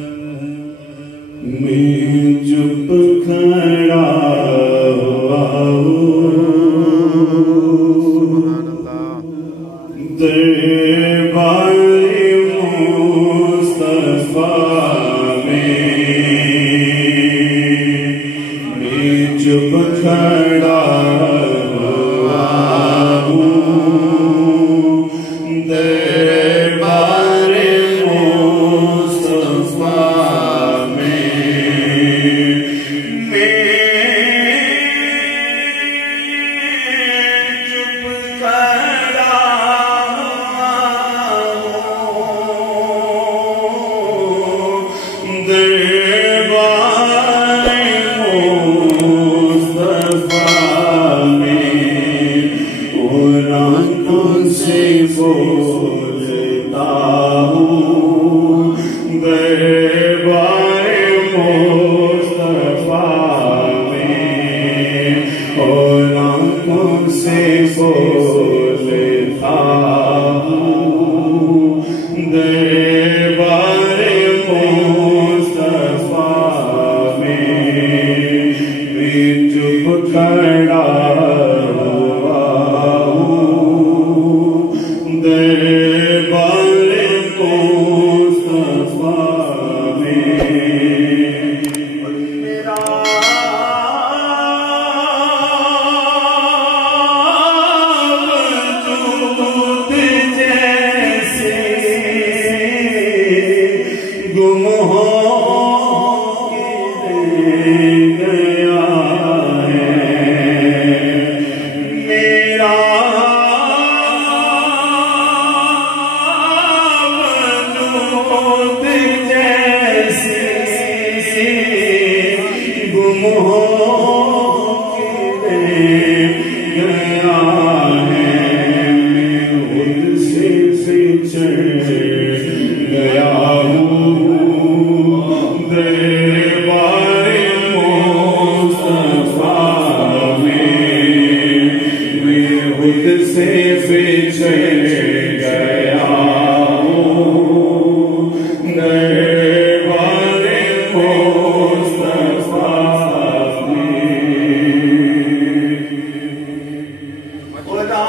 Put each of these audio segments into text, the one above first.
میں چپ کھڑا دربار مصطفیٰ میں چپ کھڑا دربار مصطفیٰ میں چپ کھڑا دربار مصطفیٰ میں اور آنکھوں سے بولتا ہوں دربار مصطفیٰ میں اور آنکھوں سے بولتا ہوں دربار مصطفیٰ میں چپ کھڑا ہوا ہوں دربار مصطفیٰ میں میرا وجود جیسے گم ہو گیا ہے میرا وجود جیسے گم ہو گیا ہے میں خود سے بچھ گیا ہوں دربار مصطفیٰ میں خود سے بچھ گیا ہوں دربار مصطفیٰ میں خدا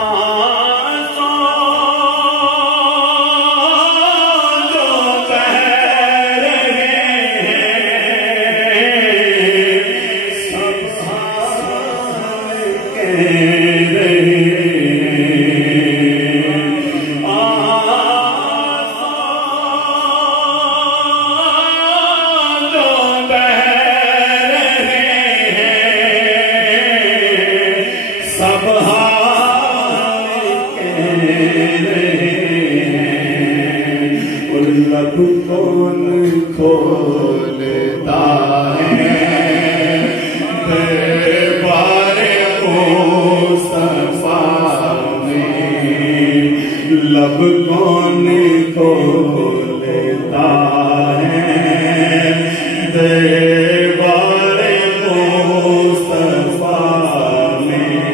سب لب کون کھولتا ہے دربار مصطفیٰ میں لب کون کھولتا ہے دربار مصطفیٰ میں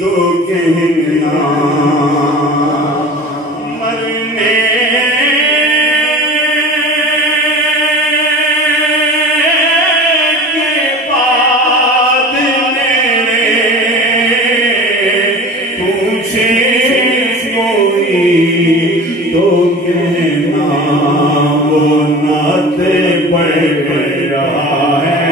تو کہنا مرنے کے بعد میرے پوچھے کوئی تو کہنا وہ نعت پڑھ رہا ہے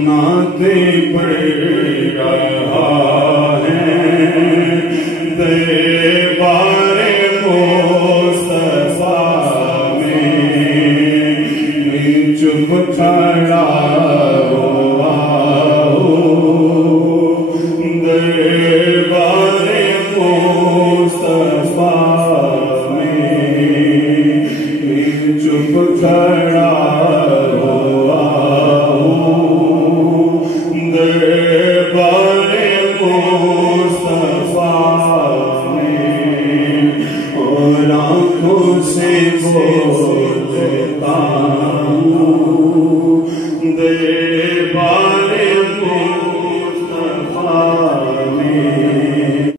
نعتیں پڑھ رہا ہے دربار مصطفیٰ میں چپ کھڑا ہوا ہوں دربار مصطفیٰ میں چپ کھڑا ہوا ہوں دربار مصطفیٰ میں اور آنکھوں سے بولتا